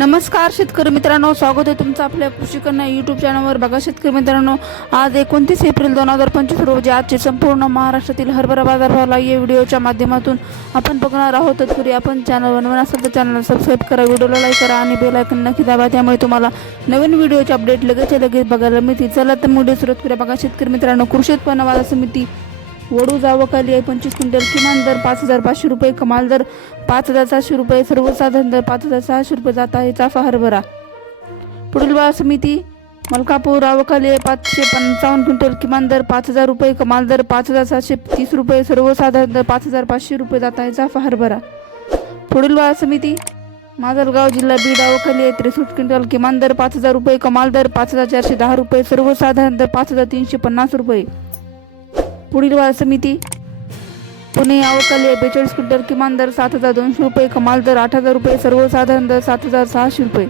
नमस्कार शेतकरी मित्रांनो स्वागत आहे तुमचं आपल्या कृषीकन्या यूट्यूब चॅनलवर बघा शेतकरी मित्रांनो आज एकोणतीस एप्रिल दोन हजार पंचवीस रोजी आजचे संपूर्ण महाराष्ट्रातील हरभरा बाजारभावाला या व्हिडिओच्या माध्यमातून आपण बघणार आहोत. तत्पूर्वी आपण चॅनल बनवून असेल तर चॅनल सबस्क्राईब करा व्हिडिओला लाईक करा आणि बेल आयकन नक्की दाबा. त्यामुळे तुम्हाला नवीन व्हिडिओचे अपडेट लगेच लगेच बघायला मिळतील. चला तर व्हिडिओ सुरुवात करूया. बघा शेतकरी मित्रांनो कृषी उत्पन्न बाजार समिती वडू जावकाली आहे. पंचवीस क्विंटल किमान दर पाच हजार पाचशे रुपये कमाल दर पाच हजार सातशे रुपये. सर्वसाधारण दर पाच हजार सहाशे रुपये जात आहे. चाफा हरभरा. पुढील बाजार समिती मलकापूर आवकाली आहे. पाचशे पंचावन्न क्विंटल किमान दर पाच हजार रुपये कमाल दर पाच हजार सातशे तीस रुपये. सर्वसाधारण दर पाच हजार पाचशे रुपये जात आहे. चाफा हरभरा. पुढील बाजार समिती माजलगाव जिल्हा बीड आवखाली आहे. त्रेसष्ट क्विंटल किमान दर पाच हजार रुपये कमाल दर पाच हजार चारशे दहा रुपये. सर्वसाधारण दर पाच हजार तीनशे पन्नास रुपये. पुढील वार समिती. पुणे अवकाली बेचाळीस क्विंटल किमान दर सात हजार दोनशे रुपये कमाल दर आठ हजार रुपये सर्वसाधारण दर सात हजार सहाशे रुपये.